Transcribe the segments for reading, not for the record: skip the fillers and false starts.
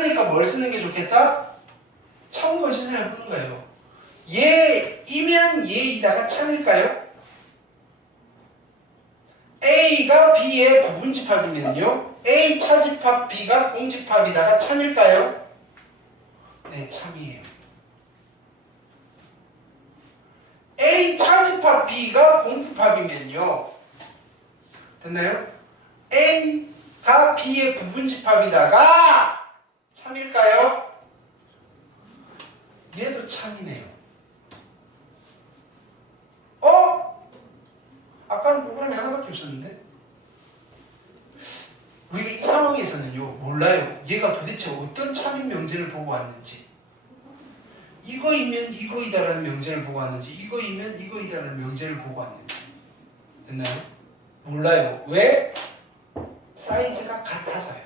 그러니까 뭘 쓰는 게 좋겠다? 참거짓을 해보는 거예요. 얘이면 얘이다가 참일까요? A가 B의 부분집합이면요. A 차집합 B가 공집합이다가 참일까요? 네, 참이에요. A 차집합 B가 공집합이면요. 됐나요? A가 B의 부분집합이다가 참일까요? 얘도 참이네요. 아까는 프로그램이 하나밖에 없었는데? 우리가 이 상황에서는요, 몰라요. 얘가 도대체 어떤 참인 명제를 보고 왔는지. 이거이면 이거이다라는 명제를 보고 왔는지, 이거이면 이거이다라는 명제를 보고 왔는지. 됐나요? 몰라요. 왜? 사이즈가 같아서요.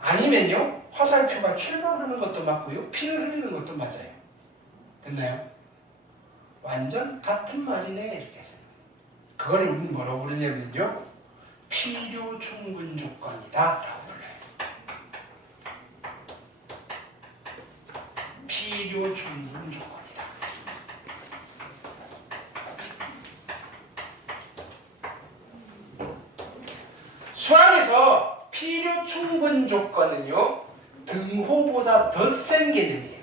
아니면요, 화살표가 출발하는 것도 맞고요, 피를 흘리는 것도 맞아요. 됐나요? 완전 같은 말이네, 이렇게 해서. 그걸 우리는 뭐라고 부르냐면요, 필요 충분 조건이다 라고 불러요. 필요 충분 조건이다. 수학에서 필요 충분 조건은요, 등호보다 더 센 개념이에요.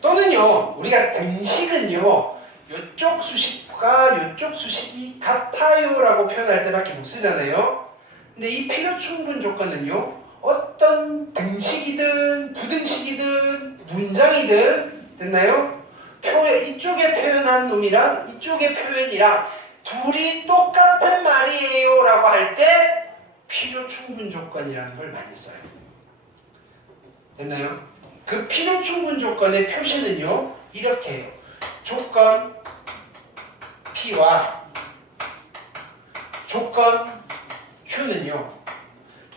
또는요, 우리가 등식은요, 이쪽 수식과 이쪽 수식이 같아요라고 표현할 때밖에 못 쓰잖아요. 근데 이 필요 충분 조건은요, 어떤 등식이든 부등식이든 문장이든 됐나요? 이쪽에 표현한 놈이랑 이쪽의 표현이랑 둘이 똑같은 말이에요 라고 할 때 필요 충분 조건이라는 걸 많이 써요. 됐나요? 그 필요 충분 조건의 표시는요, 이렇게 해요. 조건 P와 조건 Q는요,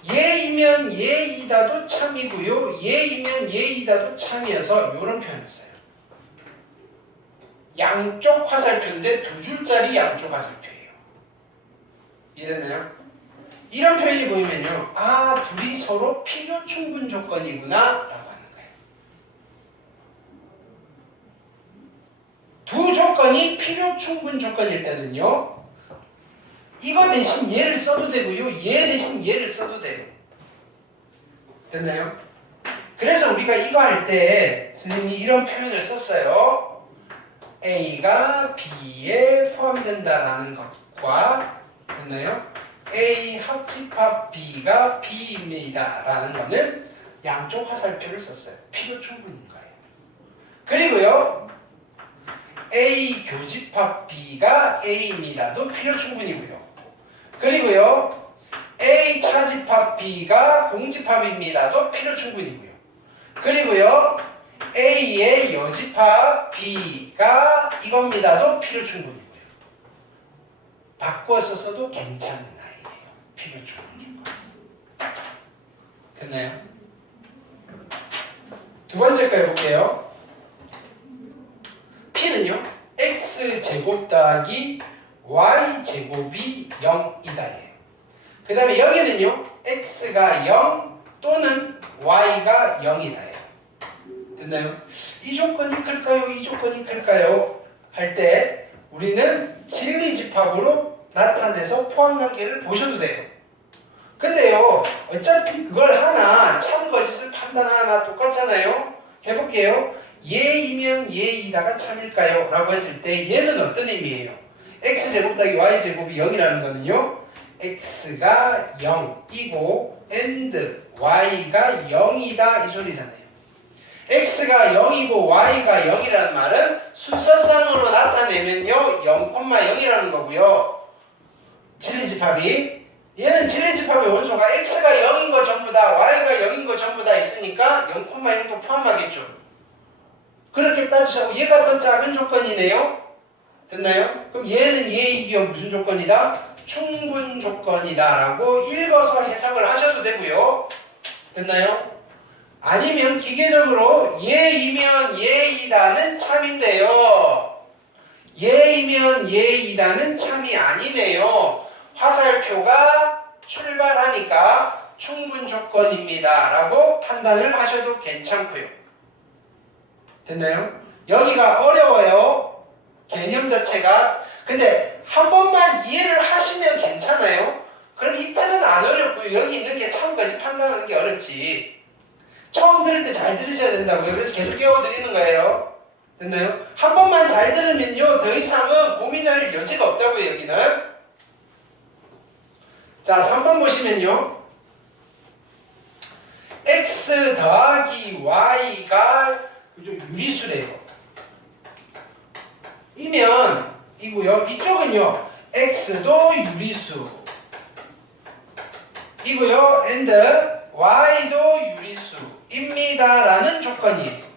얘이면 얘이다도 참이고요, 얘이면 얘이다도 참이어서 이런 표현을 써요. 양쪽 화살표인데 두 줄짜리 양쪽 화살표예요. 이해됐나요? 이런 표현이 보이면요, 아, 둘이 서로 필요 충분 조건이구나 라고 하는 거예요. 두 조건이 필요 충분 조건일 때는요, 이거 대신 얘를 써도 되고요, 얘 대신 얘를 써도 돼요. 됐나요? 그래서 우리가 이거 할 때 선생님이 이런 표현을 썼어요. A가 B에 포함된다라는 것과, 됐나요? A 합집합 B가 B입니다 라는 거는 양쪽 화살표를 썼어요. 필요 충분인 거예요. 그리고요, A 교집합 B가 A입니다도 필요 충분이고요. 그리고요, A 차집합 B가 공집합입니다도 필요 충분이고요. 그리고요, A의 여집합 B가 이겁니다도 필요 충분이고요. 바꿔서 써도 괜찮은 아이예요. 필요 충분 조건. 됐나요? 두 번째 거 해볼게요. P는요, X제곱 더하기 Y제곱이 0이다예요. 그 다음에 여기는요, X가 0 또는 Y가 0이다예요. 됐나요? 이 조건이 클까요? 이 조건이 클까요? 할 때 우리는 진리집합으로 나타내서 포함관계를 보셔도 돼요. 근데요, 어차피 그걸 하나 참거짓을 판단하나 똑같잖아요. 해볼게요. 얘이면 얘이다가 참일까요? 라고 했을 때 얘는 어떤 의미예요? X제곱 더하기 Y제곱이 0이라는 거는요, X가 0이고 and Y가 0이다 이 소리잖아요. X가 0이고 Y가 0이라는 말은 순서상으로 나타내면요, 0,0이라는 거고요. 진리집합이, 얘는 진리집합의 원소가 X가 0인 거 전부 다 Y가 0인 거 전부 다 있으니까 0,0도 포함하겠죠. 그렇게 따지자고 얘가 더 작은 조건이네요. 됐나요? 그럼 얘는 얘이기어 무슨 조건이다? 충분 조건이다 라고 읽어서 해석을 하셔도 되고요. 됐나요? 아니면 기계적으로 얘이면 얘이다는 참인데요, 얘이면 얘이다는 참이 아니네요. 화살표가 출발하니까 충분 조건입니다 라고 판단을 하셔도 괜찮고요. 됐나요? 여기가 어려워요. 개념 자체가. 근데 한 번만 이해를 하시면 괜찮아요. 그럼 이때는 안 어렵고요. 여기 있는 게 참까지 판단하는 게 어렵지. 처음 들을 때 잘 들으셔야 된다고요. 그래서 계속 깨워드리는 거예요. 됐나요? 한 번만 잘 들으면요, 더 이상은 고민할 여지가 없다고요, 여기는. 자, 3번 보시면요. x 더하기 y가 유리수래요. 이면 이고요. 이쪽은요. x도 유리수. 이고요. and y도 유리수입니다. 라는 조건이에요.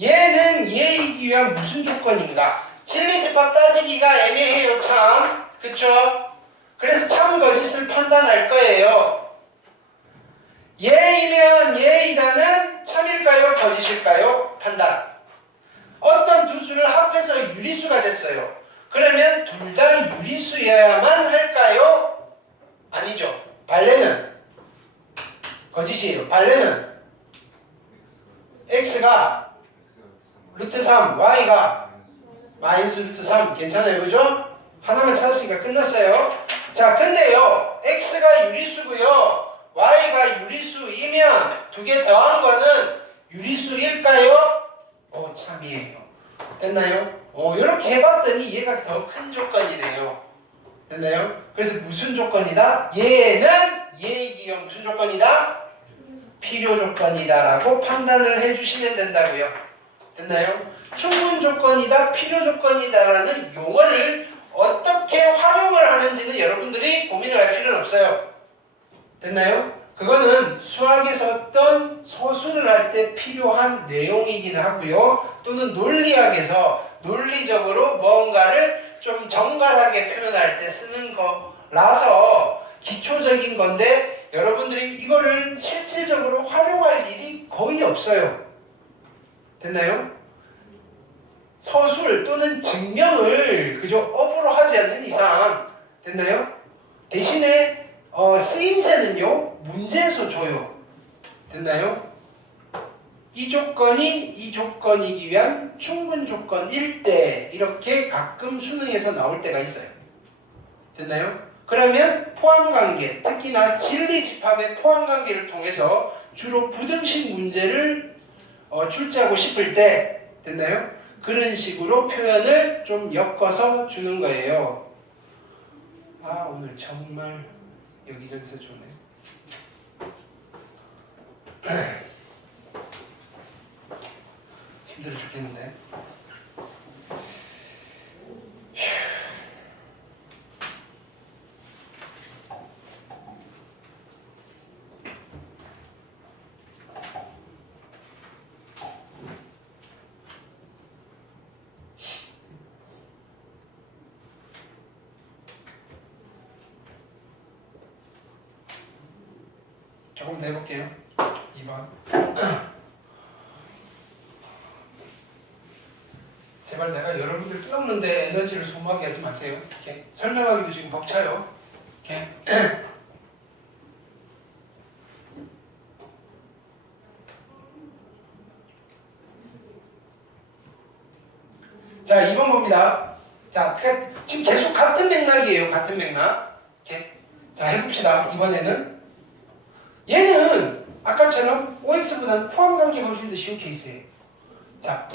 얘는 얘이기 위한 무슨 조건인가? 진리집합 따지기가 애매해요, 참. 그쵸? 그래서 참 거짓을 판단할 거예요. 얘이면 얘이다는 참일까요? 거짓일까요? 판단. 어떤 두 수를 합해서 유리수가 됐어요. 그러면 둘 다 유리수여야만 할까요? 아니죠. 발레는 거짓이에요. 발레는 x가 루트 3, y가 마이너스 루트 3. 괜찮아요, 그죠? 하나만 찾았으니까 끝났어요. 자, 근데요, x가 유리수고요, y가 유리수이면 두 개 더한 거는 유리수일까요? 참이에요. 됐나요? 이렇게 해봤더니 얘가 더 큰 조건이네요. 됐나요? 그래서 무슨 조건이다? 얘는 얘이기 위한 무슨 조건이다? 필요 조건이다 라고 판단을 해주시면 된다고요. 됐나요? 충분 조건이다, 필요 조건이다 라는 용어를 어떻게 활용을 하는지는 여러분들이 고민을 할 필요는 없어요. 됐나요? 그거는 수학에서 어떤 서술을 할 때 필요한 내용이긴 하고요. 또는 논리학에서 논리적으로 뭔가를 좀 정갈하게 표현할 때 쓰는 거라서 기초적인 건데 여러분들이 이거를 실질적으로 활용할 일이 거의 없어요. 됐나요? 서술 또는 증명을 그저 업으로 하지 않는 이상, 됐나요? 대신에 쓰임새는요, 문제에서 줘요. 됐나요? 이 조건이기 위한 충분 조건일 때 이렇게 가끔 수능에서 나올 때가 있어요. 됐나요? 그러면 포함관계, 특히나 진리집합의 포함관계를 통해서 주로 부등식 문제를 출제하고 싶을 때, 됐나요? 그런 식으로 표현을 좀 엮어서 주는 거예요. 오늘 정말 여기저기서 좋네. 힘들어 죽겠는데. 조금 더 해볼게요. 2번. 제발 내가 여러분들 끝없는데 에너지를 소모하게 하지 마세요. 이렇게 설명하기도 지금 벅차요. 이렇게. 자, 2번 봅니다. 자, 지금 계속 같은 맥락이에요. 같은 맥락. 이렇게. 자, 해봅시다. 이번에는 얘는 아까처럼 OX보다는 포함관계가 훨씬 더 쉬운 케이스예요. 자,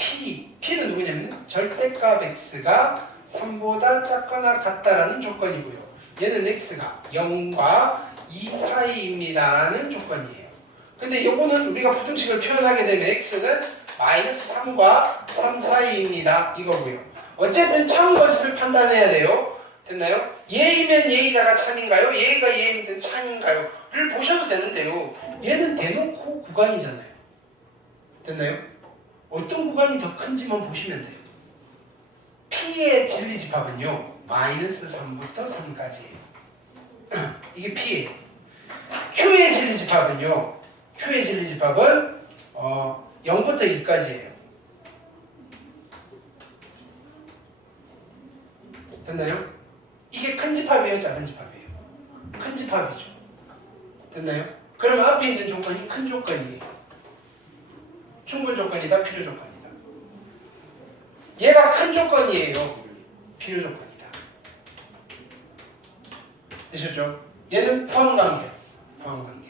P는 누구냐면 절대값 X가 3보다 작거나 같다라는 조건이고요. 얘는 X가 0과 2 사이입니다 라는 조건이에요. 근데 요거는 우리가 부등식을 표현하게 되면 X는 마이너스 3과 3 사이입니다 이거고요. 어쨌든 참 것을 판단해야 돼요. 됐나요? 얘이면 얘이다가 참인가요? 얘가 얘이면 참인가요? 를 보셔도 되는데요. 얘는 대놓고 구간이잖아요. 됐나요? 어떤 구간이 더 큰지만 보시면 돼요. P의 진리집합은요, 마이너스 3부터 3까지예요. 이게 P예요. Q의 진리집합은요, Q의 진리집합은 0부터 2까지예요. 됐나요? 이게 큰 집합이에요, 작은 집합이에요? 큰 집합이죠. 됐나요? 그러면 앞에 있는 조건이 큰 조건이에요. 충분 조건이다, 필요 조건이다. 얘가 큰 조건이에요. 필요 조건이다. 되셨죠? 얘는 포함 관계. 포함 관계.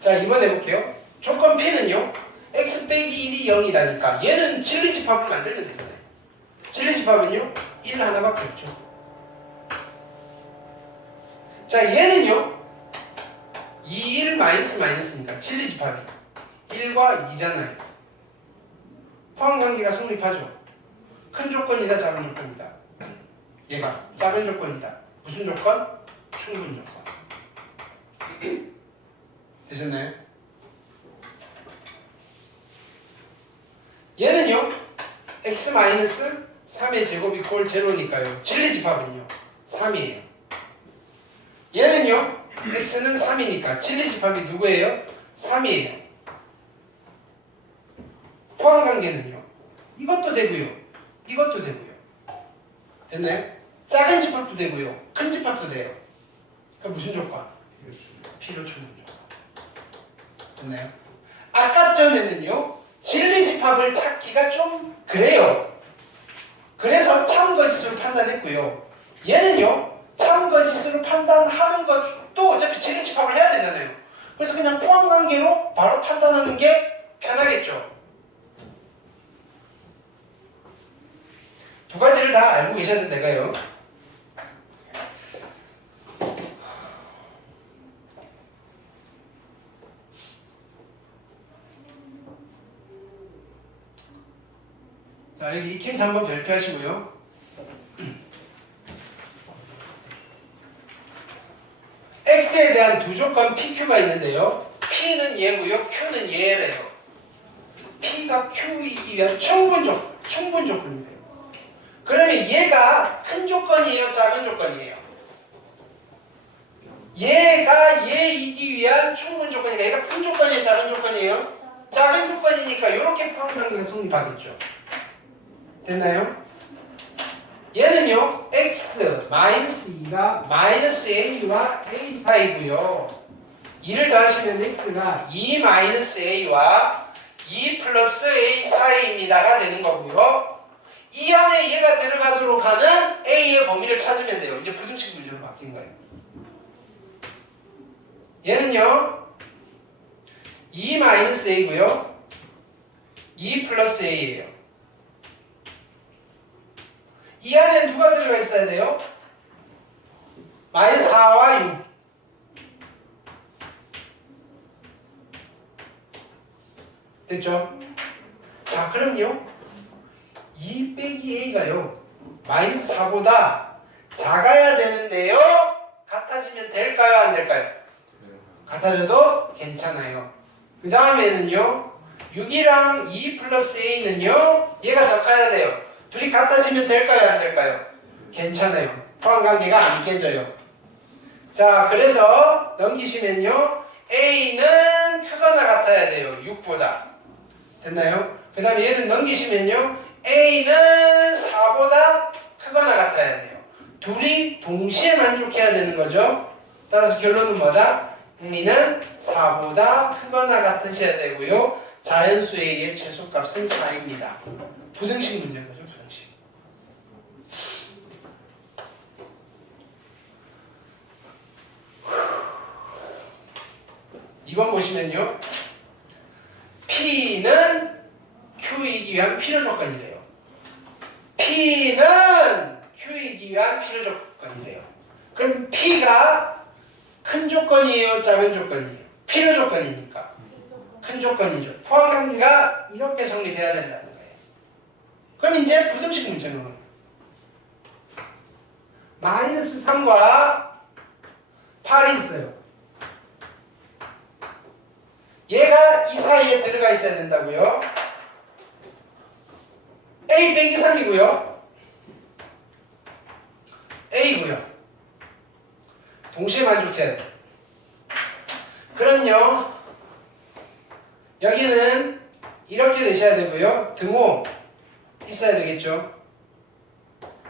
자, 이번에 해볼게요. 조건 P는요, x 빼기 1이 0이다니까 얘는 진리집합을 만들면 되잖아요. 진리집합은요, 1 하나밖에 없죠. 자, 얘는요, 2, 1 마이너스 마이너스니까 진리집합이 1과 2잖아요. 포함관계가 성립하죠. 큰 조건이다, 작은 조건이다. 얘가 작은 조건이다. 무슨 조건? 충분 조건. 되셨나요? 얘는요, x-3의 제곱이 꼴 제로니까요. 진리집합은요, 3이에요. 얘는요, x는 3이니까 진리집합이 누구예요? 3이에요. 포함관계는요, 이것도 되고요, 이것도 되고요. 됐나요? 작은 집합도 되고요, 큰 집합도 돼요. 그럼 무슨 조건? 필요 충분 조건. 됐나요? 아까 전에는요, 진리집합을 찾기가 좀 그래요. 그래서 참거짓으로 판단했고요. 얘는요, 참거짓으로 판단하는 것도 어차피 진리집합을 해야 되잖아요. 그래서 그냥 포함관계로 바로 판단하는 게 편하겠죠. 두 가지를 다 알고 계셔야 된다고요. 자, 여기 익힘수 한번 별표하시고요. x에 대한 두 조건 PQ가 있는데요. P는 얘고요. Q는 얘래요. P가 Q이기 위한 충분 조건이에요. 그러면 얘가 큰 조건이에요? 작은 조건이에요? 얘가 얘이기 위한 충분 조건이니까 얘가 큰 조건이에요? 작은 조건이에요? 작은 조건이니까 이렇게 포함관계가 성립하겠죠. 됐나요? 얘는요, x 마이너스 2가 마이너스 a와 a 사이고요. 2를 더하시면 x가 2 마이너스 a와 2 플러스 a 사이입니다가 되는 거고요. 이 안에 얘가 들어가도록 하는 a의 범위를 찾으면 돼요. 이제 부등식 문제로 바뀐 거예요. 얘는요, 2 마이너스 a고요. 2 플러스 a예요. 이 안에 누가 들어가 있어야 돼요? 마이너스 4와 6. 됐죠? 자, 그럼요. 2 빼기 a가요. 마이너스 4보다 작아야 되는데요. 같아지면 될까요? 안 될까요? 같아져도 괜찮아요. 그 다음에는요. 6이랑 2 플러스 a는요. 얘가 작아야 돼요. 둘이 같아지면 될까요? 안 될까요? 괜찮아요. 포함관계가 안 깨져요. 자, 그래서 넘기시면요. A는 크거나 같아야 돼요. 6보다. 됐나요? 그 다음에 얘는 넘기시면요. A는 4보다 크거나 같아야 돼요. 둘이 동시에 만족해야 되는 거죠. 따라서 결론은 뭐다? A는 4보다 크거나 같으셔야 되고요. 자연수 A의 최소값은 4입니다. 부등식 문제인 거죠. 2번 보시면요. P는 Q이기 위한 필요 조건이래요. P는 Q이기 위한 필요 조건이래요. 그럼 P가 큰 조건이에요? 작은 조건이에요? 필요 조건이니까. 큰 조건이죠. 포함관계가 이렇게 성립해야 된다는 거예요. 그럼 이제 부등식 문제는 마이너스 3과 8이 있어요. 얘가 이 사이에 들어가 있어야 된다고요. A 빼기 3이고요. A고요. 동시에 만족해야 돼요. 그럼요. 여기는 이렇게 되셔야 되고요. 등호 있어야 되겠죠.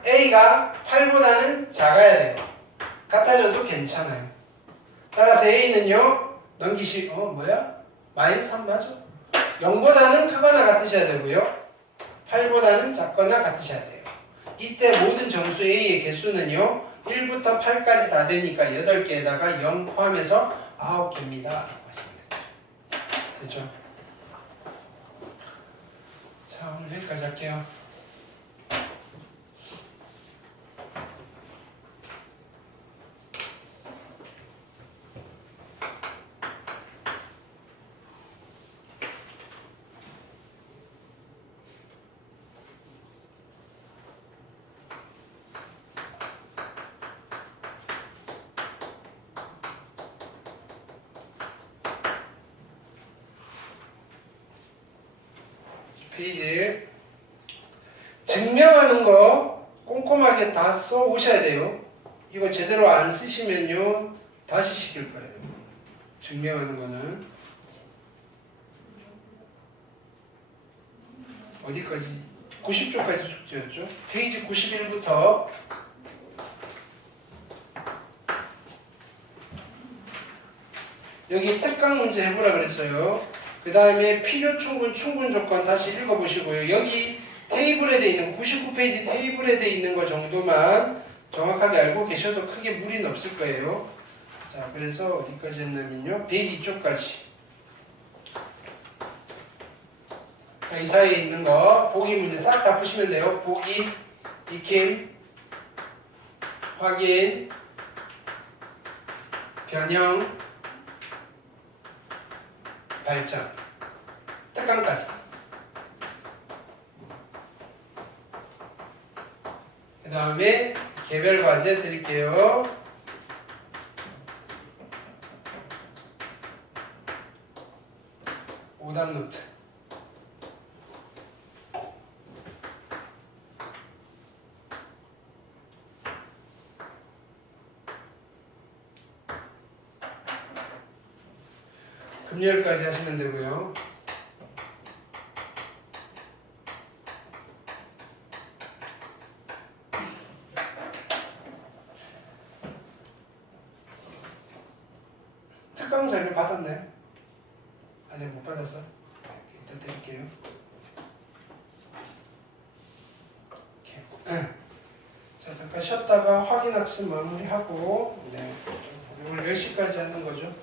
A가 8보다는 작아야 돼요. 같아져도 괜찮아요. 따라서 A는요, 마이너스 3 맞아? 0보다는 크거나 같으셔야 되고요. 8보다는 작거나 같으셔야 돼요. 이때 모든 정수 A의 개수는요, 1부터 8까지 다 되니까 8개에다가 0 포함해서 9개입니다. 됐죠? 자, 오늘 여기까지 할게요. 페이지 증명하는 거 꼼꼼하게 다 써 오셔야 돼요. 이거 제대로 안 쓰시면요 다시 시킬 거예요. 증명하는 거는 어디까지? 90쪽까지 숙제였죠. 페이지 91부터 여기 특강 문제 해보라 그랬어요. 그 다음에 필요 충분 조건 다시 읽어보시고요. 여기 테이블에 돼 있는 99페이지 테이블에 돼 있는 거 정도만 정확하게 알고 계셔도 크게 무리는 없을 거예요. 자, 그래서 어디까지 했냐면요. 102쪽까지. 자, 이 사이에 있는 거 보기 문제 싹 다 푸시면 돼요. 보기, 익힘, 확인, 변형, 발전, 특강까지. 그 다음에 개별 과제 드릴게요. 오답 노트. 금요일까지 하시면 되고요. 특강 자료 받았네. 아직 못 받았어? 이따 드릴게요. 자, 잠깐 쉬었다가 확인 학습 마무리하고, 네, 오늘 10시까지 하는 거죠.